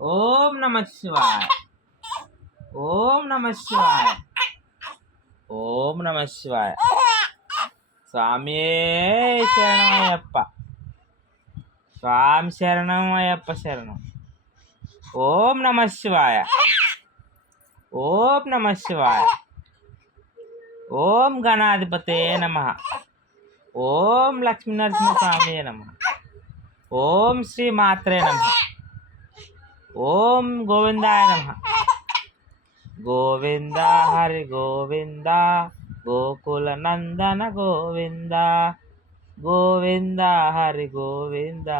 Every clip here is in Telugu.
ఓం నమ శివాయ. ఓం నమ శివాయ. ఓం నమ శివాయ. స్వామియే శరణమయ్యప్ప. స్వామి శరణం అయ్యప్ప శరణం. ఓం నమ శివాయ. ఓం నమ శివాయ. ఓం గణాధిపతే నమ. ఓం లక్ష్మీనరసింహస్వామి నమ. ఓం శ్రీ మాత్రే నమ. ఓం గోవిందాయ నమ. గోవింద హరి గోవింద గోకుల నందన గోవింద. గోవింద హరి గోవింద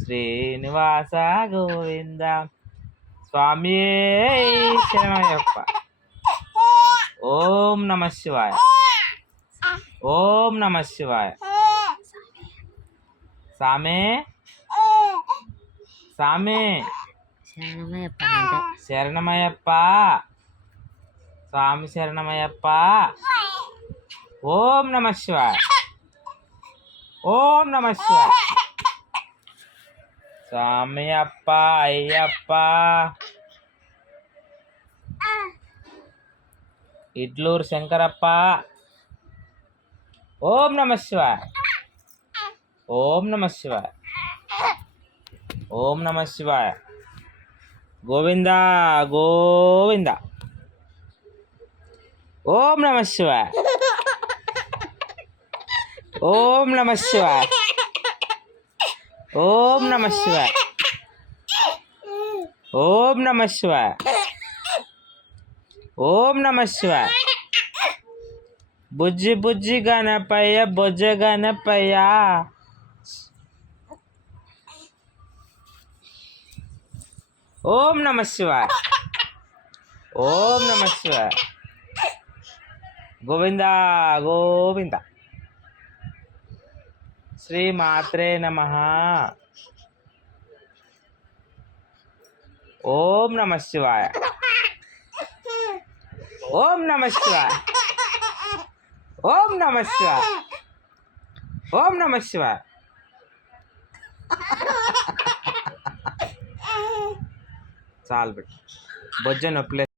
శ్రీనివాస గోవింద. స్వామి శరణమయ్యప్ప. ఓం నమ శివాయ. ఓం నమ శివాయ. సామే సామే శరణమయ్యప్ప. స్వామి శరణమయ్యప్ప. ఓం నమ శివాయ. ఓం నమ శివాయ. స్వామి అప్ప అయ్యప్ప. ఇడ్లూరు శంకరప్ప. ఓం నమ శివాయ. ఓం నమ శివాయ. ఓం నమ శివాయ. గోవింద గోవింద. ఓం నమ శివాయ. ఓం నమ శివాయ. ఓం నమ శివాయ. ఓం నమ శివాయ. ఓం నమ శివాయ. బుజ్జి బుజ్జి గణపయ్య బొజ్జ గణపయ్య. ఓం నమ శివాయ. ఓం నమ శివాయ. గోవింద గోవింద. శ్రీ మాత్రే నమ. ఓం నమ శివాయ. ఓం నమ శివాయ. ఓం నమ శివాయ. ఓం నమ శివాయ. చాలు బిడ్డ బొజ్జ నొప్పి